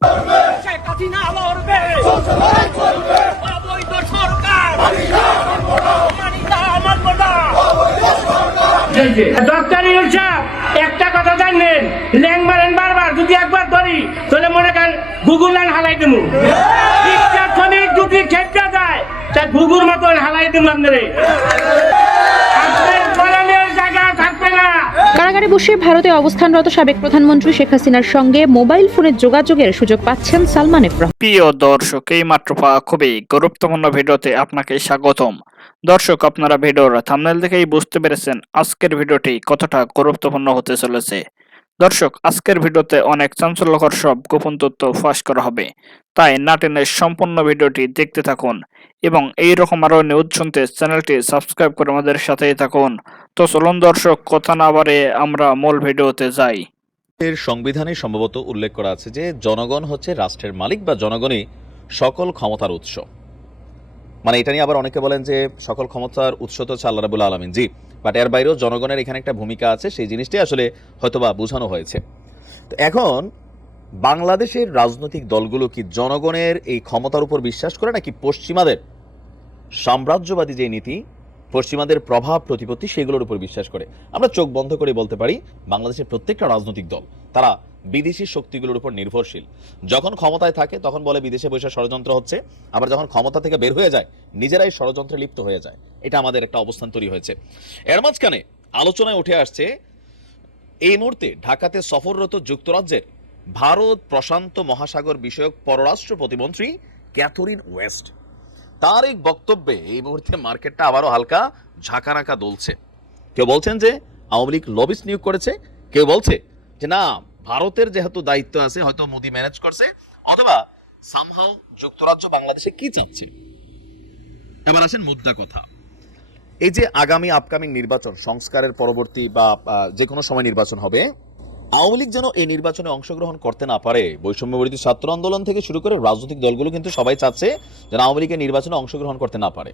শেখ হাসিনা লড়বে, অবৈধ সরকার মানি না, মানব না। ডক্টর ইউনূস সাহেব একটা কথা জানেন, ল্যাং মারেন বারবার, যদি একবার ধরি তাহলে মনে করেন গুগল লাইন হালাই দেবো। শ্রমিক যদি খেপটা যায় তা গুগুর মতন হালাই দেবো আপনারে। কারাগারে বসে ভারতে অবস্থানরত সাবেক প্রধানমন্ত্রী শেখ হাসিনার সঙ্গে মোবাইল ফোনে যোগাযোগের সুযোগ পাচ্ছেন সালমান এফ রহমান। প্রিয় দর্শক, এই মাত্র পাওয়া খুবই গুরুত্বপূর্ণ ভিডিওতে আপনাকে স্বাগতম। দর্শক, আপনারা ভিডিওর থাম্বনেল দেখেই বুঝতে পেরেছেন আজকের ভিডিওটি কতটা গুরুত্বপূর্ণ হতে চলেছে। দর্শক, আজকের ভিডিওতে অনেক চাঞ্চল্যকর সব গোপন তথ্য ফাঁস করা হবে, তাই না টেনে সম্পূর্ণ ভিডিওটি দেখতে থাকুন এবং এই রকম আরো নিউজ শুনতে চ্যানেলটি সাবস্ক্রাইব করে আমাদের সাথেই থাকুন। তো চলুন দর্শক, কথা না বাড়ে আমরা মূল ভিডিওতে যাই। এর সংবিধানে সম্ভবত উল্লেখ করা আছে যে জনগণ হচ্ছে রাষ্ট্রের মালিক বা জনগণই সকল ক্ষমতার উৎস। মানে এটা নিয়ে আবার অনেকে বলেন যে সকল ক্ষমতার উৎস তো হচ্ছে আল্লাহ রাব্বুল আলামিন, জি, বাট এর বাইরেও জনগণের এখানে একটা ভূমিকা আছে, সেই জিনিসটাই আসলে হয়তোবা বোঝানো হয়েছে। তো এখন বাংলাদেশের রাজনৈতিক দলগুলো কি জনগণের এই ক্ষমতার উপর বিশ্বাস করে, নাকি পশ্চিমাদের সাম্রাজ্যবাদী যে নীতি, পশ্চিমাদের প্রভাব প্রতিপত্তি, সেগুলোর উপর বিশ্বাস করে? আমরা চোখ বন্ধ করে বলতে পারি বাংলাদেশের প্রত্যেকটা রাজনৈতিক দল তারা বিদেশি শক্তিগুলোর উপর নির্ভরশীল। যখন ক্ষমতায় থাকে তখন বলে বিদেশে বসে ষড়যন্ত্র হচ্ছে, আবার যখন ক্ষমতা থেকে বের হয়ে যায় নিজেরাই ষড়যন্ত্রে লিপ্ত হয়ে যায়। এটা আমাদের একটা অবস্থান তৈরি হয়েছে। এর মাঝখানে আলোচনায় উঠে আসছে এই মুহূর্তে ঢাকাতে সফররত যুক্তরাজ্যের ভারত প্রশান্ত মহাসাগর বিষয়ক পররাষ্ট্র প্রতিমন্ত্রী ক্যাথরিন ওয়েস্ট। তার এক বক্তব্যে এই মুহূর্তে মার্কেটটা আবারও হালকা ঝাঁকানাকা দুলছে। কেউ বলছেন যে আওয়ামী লীগ লবিস্ট নিয়োগ করেছে, কেউ বলছে যে না, ভারতের যেহেতু দায়িত্ব আছে হয়তো মোদি ম্যানেজ করছে, অথবা সামহাও যুক্তরাজ্য বাংলাদেশে কি চাচ্ছে। এবার আসেন মুদ্রা কথা। এই যে আগামী আপকামিং নির্বাচন, সংস্কারের পরবর্তী বা যে কোনো সময় নির্বাচন হবে, আওয়ামী লীগ যেন এই নির্বাচনে অংশগ্রহণ করতে না পারে। বৈষম্য বিরোধী ছাত্র আন্দোলন থেকে শুরু করে রাজনৈতিক দলগুলো কিন্তু সবাই চাচ্ছে যেন আওয়ামী লীগের নির্বাচনে অংশগ্রহণ করতে না পারে।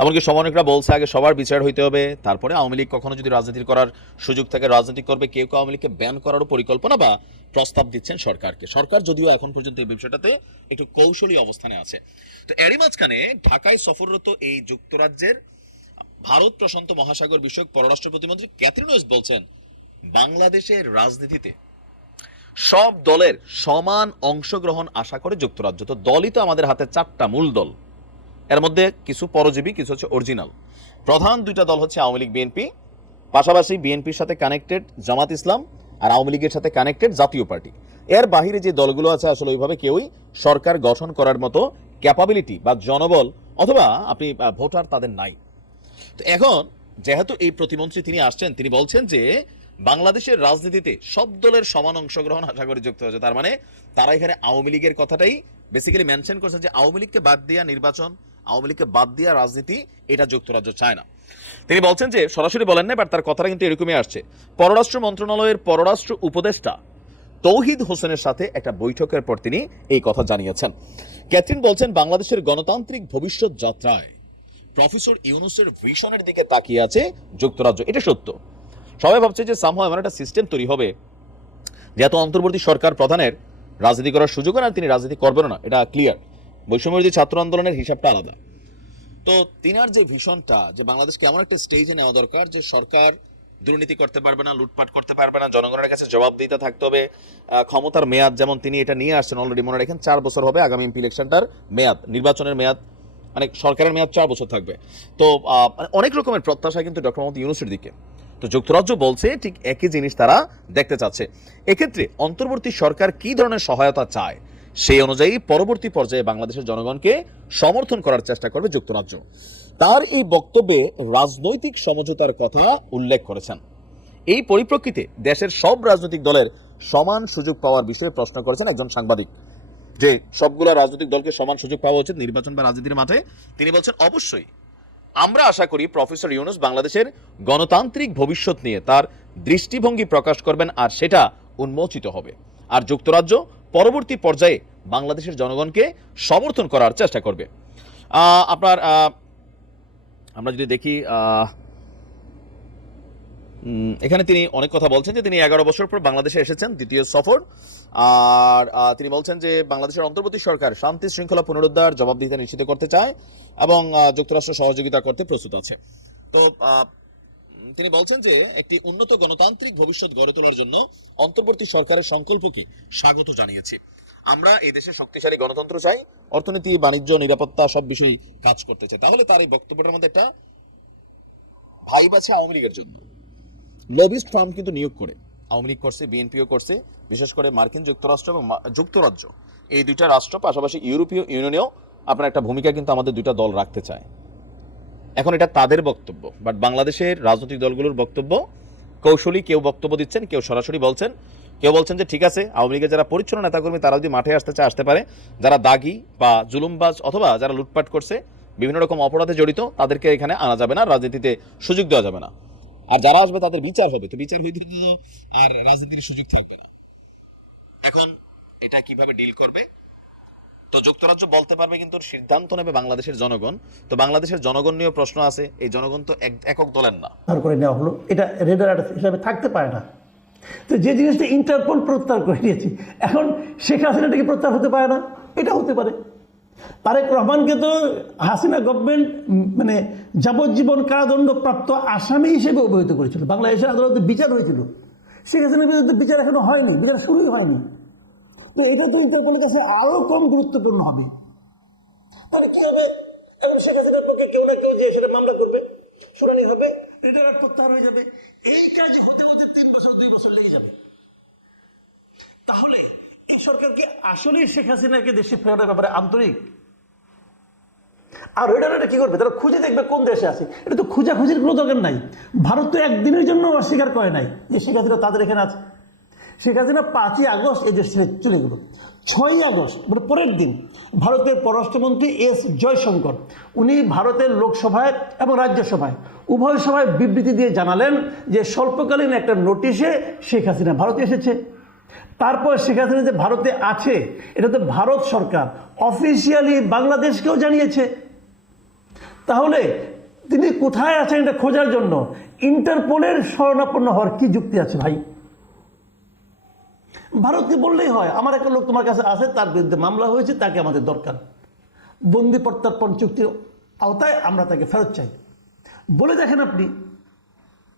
এমনকি সমন্বয়করা বলছে আগে সবার বিচার হইতে হবে, তারপরে আওয়ামী লীগ কখনো যদি রাজনীতি করার সুযোগ থাকে রাজনীতি করবে। কেউ কেউ আওয়ামী লীগকে ব্যান করারও পরিকল্পনা বা প্রস্তাব দিচ্ছেন সরকারকে। সরকার যদিও এখন পর্যন্ত এই বিষয়টাতে একটু কৌশলী অবস্থানে আছে। তো এরই মাঝখানে ঢাকায় সফররত এই যুক্তরাজ্যের ভারত প্রশান্ত মহাসাগর বিষয়ক পররাষ্ট্র প্রতিমন্ত্রী ক্যাথরিন ওয়েস্ট বলছেন বাংলাদেশের রাজনীতিতে সব দলের সমান অংশগ্রহণ আশা করে যুক্তরাজ্য। তো দলই তো আমাদের হাতে চারটা মূল দল, এর মধ্যে কিছু পরজীবী, কিছু হচ্ছে অরিজিনাল। প্রধান দুইটা দল হচ্ছে আওয়ামী লীগ, বিএনপি, পাশাপাশি বিএনপির সাথে কানেক্টেড জামাত ইসলাম, আর আওয়ামী লীগের সাথে কানেক্টেড জাতীয় পার্টি। এর বাহিরে যে দলগুলো আছে আসলে ওইভাবে কেউই সরকার গঠন করার মতো ক্যাপাবিলিটি বা জনবল অথবা আপনি ভোটার তাদের নাই। তো এখন যেহেতু এই প্রতিমন্ত্রী তিনি আসছেন, তিনি বলছেন যে বাংলাদেশের রাজনীতিতে সব দলের সমান অংশগ্রহণ আশা করে যুক্ত হয়েছে। তার মানে তারা এখানে আওয়ামী লীগের কথাটাই বেসিক্যালি মেনশন করছে যে আওয়ামী লীগকে বাদ দিয়া নির্বাচন, আওয়ামী লীগকে বাদ দিয়া রাজনীতি, এটা যুক্তরাজ্য চায় না। তিনি বলছেন যে সরাসরি বলেন না, বাট তার কথাটা কিন্তু এরকমই আসছে। পররাষ্ট্র মন্ত্রণালয়ের পররাষ্ট্র উপদেষ্টা তৌহিদ হোসেনের সাথে একটা বৈঠকের পর তিনি এই কথা জানিয়েছেন। ক্যাথরিন বলছেন বাংলাদেশের গণতান্ত্রিক ভবিষ্যৎ যাত্রায় প্রফেসর ইউনূসের ভিশনের দিকে তাকিয়ে আছে যুক্তরাজ্য। এটা সত্য। সবাই ভাবছে যে সামহাও এমন একটা সিস্টেম তৈরি হবে যেহেতু অন্তর্বর্তী সরকার প্রধানের রাজনীতি করার সুযোগ আর তিনি রাজনীতি করবেন না, এটা ক্লিয়ার। বৈষম্যবিরোধী ছাত্র আন্দোলনের হিসাবটা আলাদা। তো তিনার যে ভিশনটা, যে বাংলাদেশকে এমন একটা স্টেজে নেওয়া দরকার যে সরকার দুর্নীতি করতে পারবে না, লুটপাট করতে পারবে না, জনগণের কাছে জবাবদিহিতা থাকতে হবে। ক্ষমতার মেয়াদ যেমন তিনি এটা নিয়ে আসছেন, অলরেডি মনে রাখেন 4 বছর হবে আগামী এমপি ইলেকশনটার মেয়াদ, নির্বাচনের মেয়াদ, মানে সরকারের মেয়াদ 4 বছর থাকবে। তো অনেক রকমের প্রত্যাশা কিন্তু ডক্টর মোহাম্মদ ইউনূসের দিকে। তো যুক্তরাজ্য বলছে ঠিক একই জিনিস তারা দেখতে চাচ্ছে। এক্ষেত্রে অন্তর্বর্তী সরকার কি ধরনের সহায়তা চায় সেই অনুযায়ী পরবর্তী পর্যায়ে বাংলাদেশের জনগণকে সমর্থন করার চেষ্টা করবে যুক্তরাজ্য। তার এই বক্তব্যে রাজনৈতিক সমঝোতার কথা উল্লেখ করেছেন। এই পরিপ্রেক্ষিতে দেশের সব রাজনৈতিক দলের সমান সুযোগ পাওয়ার বিষয়ে প্রশ্ন করেছেন একজন সাংবাদিক, যে সবগুলো রাজনৈতিক দলকে সমান সুযোগ পাওয়া উচিত নির্বাচন বা রাজনীতির মাঠে। তিনি বলছেন অবশ্যই আমরা আশা করি প্রফেসর ইউনূস বাংলাদেশের গণতান্ত্রিক ভবিষ্যৎ নিয়ে তার দৃষ্টিভঙ্গি প্রকাশ করবেন আর সেটা উন্মোচিত হবে। আর যুক্তরাজ্য পরবর্তী পর্যায়ে বাংলাদেশের জনগণকে সমর্থন করার চেষ্টা করবে। আমরা যদি দেখি এখানে তিনি অনেক কথা বলছেন যে তিনি 11 বছর পর বাংলাদেশে এসেছেন, দ্বিতীয় সফর। আর তিনি বলছেন যে বাংলাদেশের অন্তর্বর্তী সরকার শান্তি শৃঙ্খলা পুনরুদ্ধার, জবাবদিহিতা নিশ্চিত করতে চায় এবং যুক্তরাষ্ট্র সহযোগিতা করতে প্রস্তুত আছে। তো তিনি বলছেন যে একটি উন্নত গণতান্ত্রিক ভবিষ্যৎ গড়ে তোলার জন্য অন্তর্বর্তী সরকারের সংকল্পকে স্বাগত জানিয়েছি। আমরা এই দেশে শক্তিশালী গণতন্ত্র চাই, অর্থনীতি, বাণিজ্য, নিরাপত্তা সব বিষয়ে কাজ করতে চাই। তাহলে তার এই বক্তব্যটার মধ্যে একটা ভাইব আছে আওয়ামী লীগের জন্য। লবিস্ট ফার্ম কিন্তু নিয়োগ করে আওয়ামী লীগ করছে, বিএনপিও করছে, বিশেষ করে মার্কিন যুক্তরাষ্ট্র এবং যুক্তরাজ্য, এই দুইটা রাষ্ট্র, পাশাপাশি ইউরোপীয় ইউনিয়নেও আপনার একটা ভূমিকা কিন্তু আমাদের দুইটা দল রাখতে চায়। এখন এটা তাদের বক্তব্য, বাট বাংলাদেশের রাজনৈতিক দলগুলোর বক্তব্য কৌশলী, কেউ বক্তব্য দিচ্ছেন, কেউ সরাসরি বলছেন, কেউ বলছেন যে ঠিক আছে, আওয়ামী লীগের যারা পরিচ্ছন্ন নেতাকর্মী তারা যদি মাঠে আসতে চায় আসতে পারে, যারা দাগী বা জুলুমবাজ অথবা যারা লুটপাট করছে, বিভিন্ন রকম অপরাধে জড়িত, তাদেরকে এখানে আনা যাবে না, রাজনীতিতে সুযোগ দেওয়া যাবে না। আর যারা আসবে তাদের বিচার হবে, তো বিচার হইতে তো আর রাজনীতির সুযোগ থাকবে না। এখন এটা কিভাবে ডিল করবে, তো যুক্তরাজ্য বলতে পারবে, কিন্তু সিদ্ধান্ত নেবে বাংলাদেশের জনগণ। তো বাংলাদেশের জনগণ নিয়ে প্রশ্ন আছে, এই জনগণ তো একক দলের না। করে নেওয়া হলো, এটা রেড অ্যালার্ট হিসাবে থাকতে পারে না। তো যে জিনিসটা ইন্টারপোল প্রত্যাহার করে নিয়েছি, এখন শেখ হাসিনাটাকে প্রত্যাহার হতে পারে না, এটা হতে পারে। তারেক রহমানকে তো হাসিনা গভর্নমেন্ট মানে যাবজ্জীবন কারাদণ্ড প্রাপ্ত আসামি হিসেবে অভিহিত করেছিল, বাংলাদেশের আদালতে বিচার হয়েছিল। শেখ হাসিনার বিরুদ্ধে বিচার এখনো হয়নি, বিচার শুরুই হয়নি। তো এটা তো ইন্টারপোলের কাছে আরও কম গুরুত্বপূর্ণ হবে। তাহলে কি হবে, এখন শেখ হাসিনার পক্ষে কেউ না কেউ যে সেটা মামলা করবে, শুনানি হবে, রেড অ্যালার্ট প্রত্যাহার হয়ে যাবে। এই কাজ হতে হতে 3 বছর 2 বছর লেগে যাবে। তাহলে এই সরকার কি আসলেই শেখ হাসিনাকে দেশে ফেরানোর ব্যাপারে আন্তরিক? আর রেড অ্যালার্টে কি করবে, তারা খুঁজে দেখবে কোন দেশে আছে। এটা তো খোঁজাখুঁজির কোনো দরকার নাই। ভারত তো একদিনের জন্য অস্বীকার করে নাই যে শেখ হাসিনা তাদের এখানে আছে। শেখ হাসিনা 5ই আগস্ট এই দেশ ছেড়ে চলে গেল। 6ই আগস্ট মানে পরের দিন ভারতের পররাষ্ট্রমন্ত্রী এস জয়শঙ্কর উনি ভারতের লোকসভায় এবং রাজ্যসভায় উভয় সভায় বিবৃতি দিয়ে জানালেন যে স্বল্পকালীন একটা নোটিশে শেখ হাসিনা ভারতে এসেছে। তারপর শেখ হাসিনা যে ভারতে আছে এটা তো ভারত সরকার অফিসিয়ালি বাংলাদেশকেও জানিয়েছে। তাহলে তিনি কোথায় আছেন এটা খোঁজার জন্য ইন্টারপোলের শরণাপন্ন হওয়ার কি যুক্তি আছে ভাই? ভারতকে বললেই হয় আমার একটা লোক তোমার কাছে আছে, তার বিরুদ্ধে মামলা হয়েছে, তাকে আমাদের দরকার, বন্দি প্রত্যর্পণ চুক্তির আওতায় আমরা তাকে ফেরত চাই বলে দেখেন আপনি।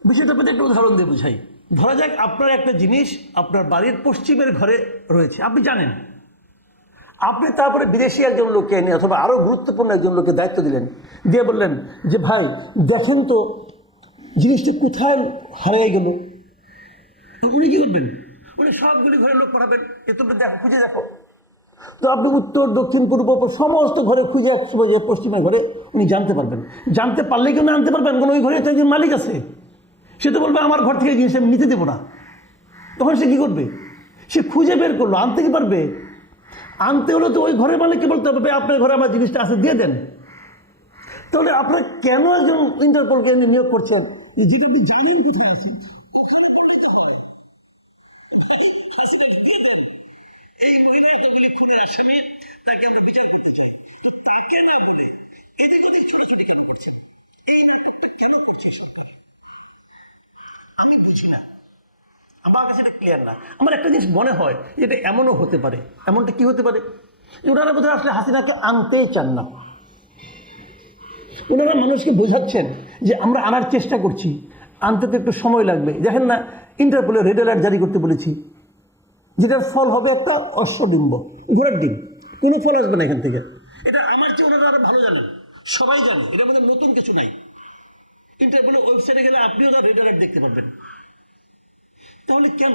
বিষয়টা আপনাদের একটা উদাহরণ দিয়ে বুঝাই। ধরা যাক আপনার একটা জিনিস আপনার বাড়ির পশ্চিমের ঘরে রয়েছে, আপনি জানেন, আপনি তারপরে বিদেশি একজন লোককে এনে অথবা আরও গুরুত্বপূর্ণ একজন লোককে দায়িত্ব দিলেন, দিয়ে বললেন যে ভাই দেখেন তো জিনিসটা কোথায় হারিয়ে গেল। উনি কি করবেন? উনি সবগুলি ঘরে লোক পাঠাবেন, এ তোমরা দেখো, খুঁজে দেখো। তো আপনি উত্তর দক্ষিণ পূর্ব সমস্ত ঘরে খুঁজে একসময় যে পশ্চিমের ঘরে উনি জানতে পারবেন। জানতে পারলে কেউ না আনতে পারবেন, কারণ ওই ঘরে তো একজন মালিক আছে, সে তো বলবে আমার ঘর থেকে জিনিস আমি নিতে দেবো না। তখন সে কী করবে? সে খুঁজে বের করলো, আনতে কি পারবে? আনতে হলে তো ওই ঘরের মালিককে বলতে হবে আপনার ঘরে আমার জিনিসটা আছে, দিয়ে দেন। তাহলে আপনারা কেন একজন ইন্টারপোলকে নিয়োগ করছেন যেটা আপনি জানেন কোথায় আছে? এই মহিলা এতগুলি খুনের আসামি, তাকে আমরা বিচার করতে চাই, তো তাকে না বলে এদের যদি ছোটাছুটি কেন করছি, এই নাটকটা কেন করছিস আমি বুঝি না, আমার কাছে এটা ক্লিয়ার না। আমার একটা জিনিস মনে হয় এটা এমনও হতে পারে, এমনটা কি হতে পারে, ওনারা বোধহয় আসলে হাসিনাকে আনতেই চান না। ওনারা মানুষকে বোঝাচ্ছেন যে আমরা আনার চেষ্টা করছি, আনতে তো একটু সময় লাগবে। দেখেন না, ইন্টারপোলের রেড অ্যালার্ট জারি করতে বলেছি, যেটার ফল হবে একটা অশ্বডিম্ব, ঘোড়ার ডিম, কোনো ফল আসবে না এখান থেকে। এটা আমার চেয়ে ওনারা আরো ভালো জানেন, সবাই জানে, এটার মধ্যে নতুন কিছু নাই। ইন্টারপোলের ওয়েবসাইটে গেলে আপনিও তার রেড অ্যালার্ট দেখতে পাবেন। তাহলে কেন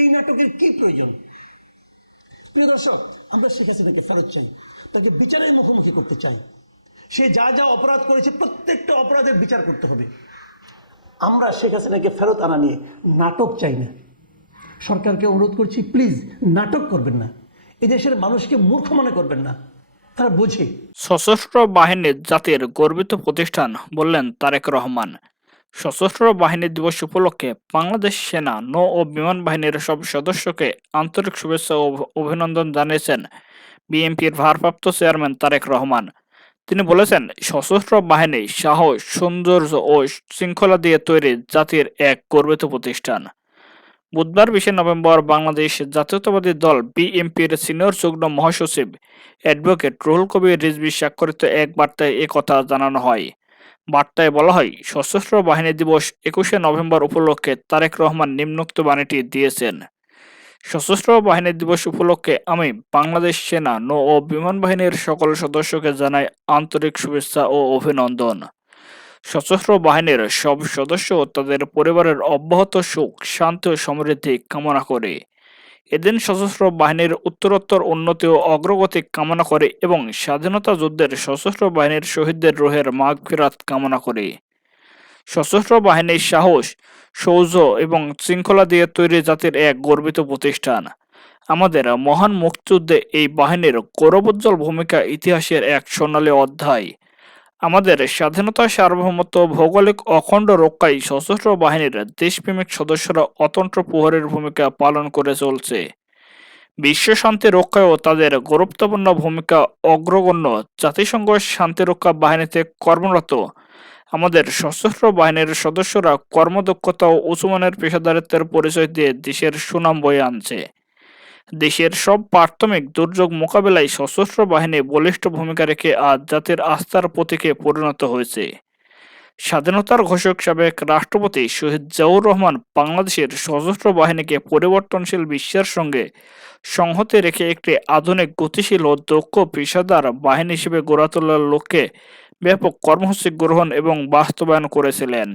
এই নাটকের কি প্রয়োজন? প্রিয় দর্শক, আমরা শেখ হাসিনাকে ফেরত চাই, তাকে বিচারের মুখোমুখি করতে চাই। সে যা যা অপরাধ করেছে প্রত্যেকটা অপরাধের বিচার করতে হবে। আমরা শেখ হাসিনাকে ফেরত আনা নিয়ে নাটক চাই না। সরকারকে অনুরোধ করছি, প্লিজ নাটক করবেন না, এই দেশের মানুষকে মূর্খ মনে করবেন না, তারা বোঝে। সশস্ত্র বাহিনীর জাতির গর্বিত প্রতিষ্ঠান বললেন তারেক রহমান। সশস্ত্র বাহিনী দিবস উপলক্ষে বাংলাদেশ সেনা, নৌ ও বিমান বাহিনীর সব সদস্যকে আন্তরিক শুভেচ্ছা ও অভিনন্দন জানিয়েছেন বিএনপির ভারপ্রাপ্ত চেয়ারম্যান তারেক রহমান। তিনি বলেছেন, সশস্ত্র বাহিনী সাহস, সৌন্দর্য ও শৃঙ্খলা দিয়ে তৈরি জাতির এক গর্বিত প্রতিষ্ঠান। বুধবার 20 নভেম্বর বাংলাদেশ জাতীয়তাবাদী দল বিএনপির সিনিয়র যুগ্ম মহাসচিব অ্যাডভোকেট রুহুল কবির রিজভী স্বাক্ষরিত এক বার্তায় একথা জানানো হয়। বার্তায় বলা হয়, সশস্ত্র বাহিনী দিবস 21 নভেম্বর উপলক্ষে তারেক রহমান নিম্নোক্ত বাণীটি দিয়েছেন। সশস্ত্র বাহিনী দিবস উপলক্ষে আমি বাংলাদেশ সেনা, নৌ ও বিমান বাহিনীর সকল সদস্যকে জানাই আন্তরিক শুভেচ্ছা ও অভিনন্দন। সশস্ত্র বাহিনীর সব সদস্য ও তাদের পরিবারের অব্যাহত সুখ, শান্তি ও সমৃদ্ধি কামনা করে। এদিন সশস্ত্র বাহিনীর উত্তরোত্তর উন্নতি ও অগ্রগতি কামনা করে এবং স্বাধীনতা যুদ্ধের সশস্ত্র বাহিনীর শহীদদের রুহের মাগফিরাত কামনা করে। সশস্ত্র বাহিনীর সাহস, শৌর্য এবং শৃঙ্খলা দিয়ে তৈরি জাতির এক গর্বিত প্রতিষ্ঠান। আমাদের মহান মুক্তিযুদ্ধে এই বাহিনীর গৌরবোজ্জ্বল ভূমিকা ইতিহাসের এক স্বর্ণালী অধ্যায়। আমাদের স্বাধীনতা, সার্বভৌমত্ব, ভৌগোলিক অখণ্ড রক্ষায় সশস্ত্র বাহিনীর দেশপ্রেমিক সদস্যরা অতন্ত্র প্রহরীর ভূমিকা পালন করে চলছে। বিশ্ব শান্তি রক্ষায়ও তাদের গুরুত্বপূর্ণ ভূমিকা অগ্রগণ্য। জাতিসংঘ শান্তিরক্ষা বাহিনীতে কর্মরত আমাদের সশস্ত্র বাহিনীর সদস্যরা কর্মদক্ষতা ও উঁচুমানের পেশাদারিত্বের পরিচয় দিয়ে দেশের সুনাম বয়ে আনছে। দেশের সব প্রাথমিক দুর্যোগ মোকাবেলায় সশস্ত্র বাহিনী বলিষ্ঠ ভূমিকা রেখে আজ জাতির আস্থার প্রতীকে পরিণত হয়েছে। স্বাধীনতার ঘোষক সাবেক রাষ্ট্রপতি শহীদ জিয়াউর রহমান বাংলাদেশের সশস্ত্র বাহিনীকে পরিবর্তনশীল বিশ্বের সঙ্গে সংহতি রেখে একটি আধুনিক, গতিশীল ও দক্ষ পেশাদার বাহিনী হিসেবে গড়ে তোলার লক্ষ্যে ব্যাপক কর্মসূচি গ্রহণ এবং বাস্তবায়ন করেছিলেন।